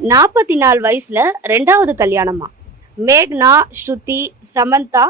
44 வயசுல 2வது கல்யாணமா? மேக்னா, ஸ்ருதி, சமந்தா,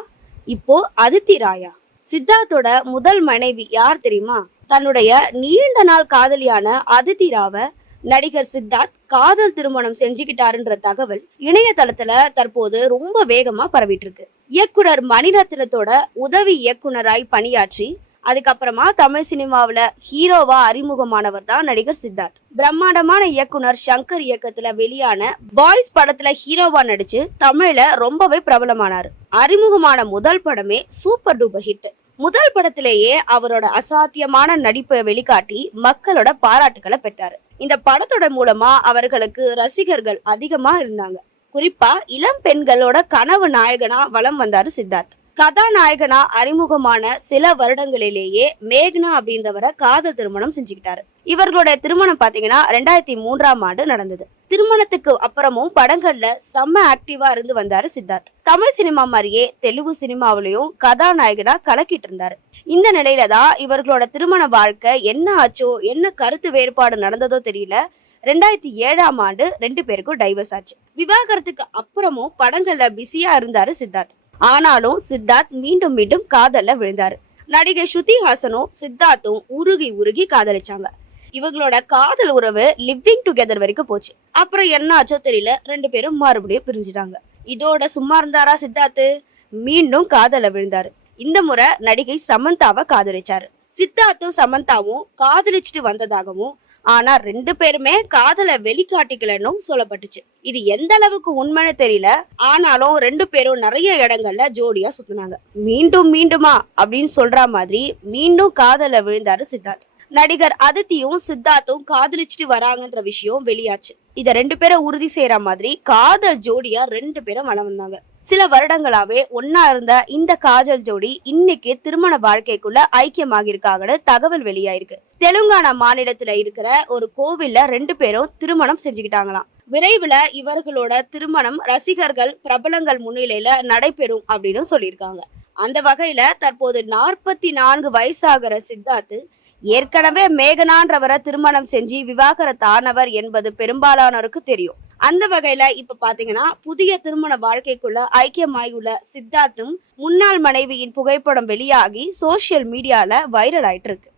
இப்போ அதித்தி ராயா. சித்தார்த்தோட முதல் மனைவி யார் தெரியுமா? தன்னுடைய நீண்ட நாள் காதலியான அதித்தி ராவை நடிகர் சித்தார்த் காதல் திருமணம் செஞ்சுக்கிட்டாருன்ற தகவல் இணையதளத்துல தற்போது ரொம்ப வேகமா பரவிட்டு இருக்கு. இயக்குனர் மணிரத்னத்தோட உதவி இயக்குனராய் பணியாற்றி அதுக்கப்புறமா தமிழ் சினிமாவில ஹீரோவா அறிமுகமானவர் தான் நடிகர் சித்தார்த். பிரம்மாண்டமான இயக்குனர் சங்கர் இயக்கத்துல வெளியான பாய்ஸ் படத்துல ஹீரோவா நடிச்சு தமிழ்ல ரொம்பவே பிரபலமானாரு. அறிமுகமான முதல் படமே சூப்பர் டூப்பர் ஹிட். முதல் படத்திலேயே அவரோட அசாத்தியமான நடிப்பை வெளிக்காட்டி மக்களோட பாராட்டுகளை பெற்றாரு. இந்த படத்தோட மூலமா அவர்களுக்கு ரசிகர்கள் அதிகமா இருந்தாங்க. குறிப்பா இளம் பெண்களோட கனவு நாயகனா வலம் வந்தாரு சித்தார்த். கதாநாயகனா அறிமுகமான சில வருடங்களிலேயே மேக்னா அப்படின்றவரை காதல் திருமணம் செஞ்சுக்கிட்டாரு. இவர்களோட திருமணம் பாத்தீங்கன்னா 2003ஆம் ஆண்டு நடந்தது. திருமணத்துக்கு அப்புறமும் படங்கள்ல செம்ம ஆக்டிவா இருந்து வந்தாரு சித்தார்த். தமிழ் சினிமா மாதிரியே தெலுங்கு சினிமாவிலையும் கதாநாயகனா கலக்கிட்டு இருந்தாரு. இந்த நிலையில தான் இவர்களோட திருமண வாழ்க்கை என்ன ஆச்சோ, என்ன கருத்து வேறுபாடு நடந்ததோ தெரியல, 2007ஆம் ஆண்டு 2 பேருக்கும் டைவர்ஸ் ஆச்சு. விவாகரத்துக்கு அப்புறமும் படங்கள்ல பிஸியா இருந்தாரு சித்தார்த். ஆனாலும் சித்தார்த் மீண்டும் மீண்டும் காதல்ல விழுந்தாரு. நடிகை ஸ்ருதி ஹாசனும் சித்தார்த்தும் உருகி உருகி காதலிச்சாங்க. இவங்களோட காதல் உறவு லிவிங் டுகெதர் வரைக்கும் போச்சு. அப்புறம் என்ன ஆச்சோ தெரியல, 2 பேரும் மறுபடியும் பிரிஞ்சுட்டாங்க. இதோட சும்மா இருந்தாரா சித்தார்த்து? மீண்டும் காதல்ல விழுந்தாரு. இந்த முறை நடிகை சமந்தாவை காதலிச்சாரு. சித்தார்த்தும் சமந்தாவும் காதலிச்சுட்டு வந்ததாகவும், ஆனா 2 பேருமே காதலை வெளிக்காட்டிக்கலன்னு சொல்லப்பட்டுச்சு. இது எந்த அளவுக்கு உண்மைன்னு தெரியல. ஆனாலும் 2 பேரும் நிறைய இடங்கள்ல ஜோடியா சுத்தினாங்க. மீண்டும் மீண்டுமா அப்படின்னு சொல்ற மாதிரி மீண்டும் காதல விழுந்தாரு சித்தார்த். நடிகர் அதித்தியும் சித்தார்த்தும் காதலிச்சுட்டு வராங்கன்ற விஷயம் வெளியாச்சு. இத 2 பேரை உறுதி செய்யற மாதிரி காதல் ஜோடியா 2 பேரும் வளம் வந்தாங்க. சில வருடங்களாவே ஒன்னா இருந்த இந்த காதல் ஜோடி இன்னைக்கு திருமண வாழ்க்கைக்குள்ள ஐக்கியமாகிருக்காங்கன்னு தகவல் வெளியாயிருக்கு. தெலுங்கானா மாநிலத்துல இருக்கிற ஒரு கோவில்ல 2 பேரும் திருமணம் செஞ்சுக்கிட்டாங்களாம். விரைவில் இவர்களோட திருமணம் ரசிகர்கள் பிரபலங்கள் முன்னிலையில நடைபெறும் அப்படின்னு சொல்லியிருக்காங்க. அந்த வகையில தற்போது 44 வயசாகிற சித்தார்த்து ஏற்கனவே மேகனான்றவரை திருமணம் செஞ்சு விவாகரத்தானவர் என்பது பெரும்பாலானோருக்கு தெரியும். அந்த வகையில இப்ப பாத்தீங்கன்னா புதிய திருமண வாழ்க்கைக்குள்ள ஐக்கியமாகியுள்ள சித்தார்த்தும் முன்னாள் மனைவியின் புகைப்படம் வெளியாகி சோசியல் மீடியால வைரல் ஆயிட்டு இருக்கு.